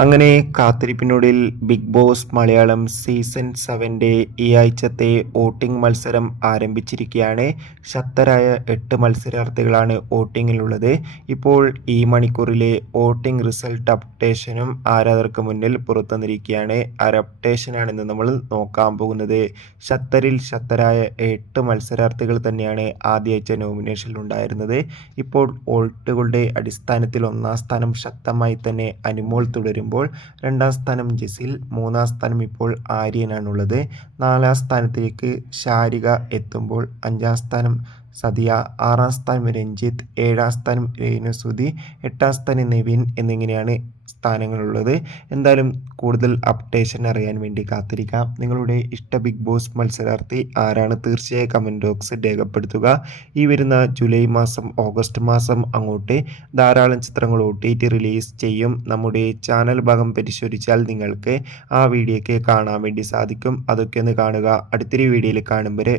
അങ്ങനെ കാത്തിരിപ്പിനൊടുവിൽ big boss Malayalam season 7 ഈ ആഴ്ചത്തെ വോട്ടിംഗ് മത്സരം ആരംഭിച്ചിരിക്കുകയാണ്. ശക്തരായ 8 മത്സരാർത്ഥികളാണ് വോട്ടിങ്ങിലുള്ളത്. ഇപ്പോൾ ഈ മണിക്കൂറിലെ വോട്ടിംഗ് റിസൾട്ട് അപ്ഡേഷനും ആരാധകർക്ക് മുന്നിൽ പുറത്തുവന്നിരിക്കുകയാണ്. അപ്ഡേഷനാണെന്ന് നമ്മൾ നോക്കാൻ പോകുന്നത്. ശക്തരായ 8 മത്സരാർത്ഥികൾ തന്നെയാണ് ആദ്യ ആഴ്ച നോമിനേഷനിൽ ഉണ്ടായിരുന്നത്. ഇപ്പോൾ വോട്ടുകളുടെ അടിസ്ഥാനത്തിൽ 1-ാം സ്ഥാനം ശക്തമായി തന്നെ അനുമോൾ തുടരും. രണ്ടാം സ്ഥാനം ജസിൽ, 3-ാം സ്ഥാനം ഇപ്പോൾ ആര്യനാണുള്ളത്. 4-ാം സ്ഥാനത്തേക്ക് ശാരിക എത്തുമ്പോൾ 5-ാം സ്ഥാനം സതിയ, 6-ാം സ്ഥാനം രഞ്ജിത്ത്, 7-ാം സ്ഥാനം രേണുസുതി, 8-ാം സ്ഥാനം നിവിൻ എന്നിങ്ങനെയാണ് സ്ഥാനങ്ങളുള്ളത്. എന്തായാലും കൂടുതൽ അപ്ഡേഷൻ അറിയാൻ വേണ്ടി കാത്തിരിക്കാം. നിങ്ങളുടെ ഇഷ്ട ബിഗ് ബോസ് മത്സരാർത്ഥി ആരാണ്? തീർച്ചയായും കമൻറ്റ് ബോക്സിൽ രേഖപ്പെടുത്തുക. ഈ വരുന്ന ജൂലൈ മാസം, ഓഗസ്റ്റ് മാസം അങ്ങോട്ട് ധാരാളം ചിത്രങ്ങൾ OTT റിലീസ് ചെയ്യും. നമ്മുടെ ചാനൽ ഭാഗം പരിശോധിച്ചാൽ നിങ്ങൾക്ക് ആ വീഡിയോയ്ക്ക് കാണാൻ വേണ്ടി സാധിക്കും. അതൊക്കെ ഒന്ന് കാണുക. അടുത്തൊരു വീഡിയോയിൽ കാണും വരെ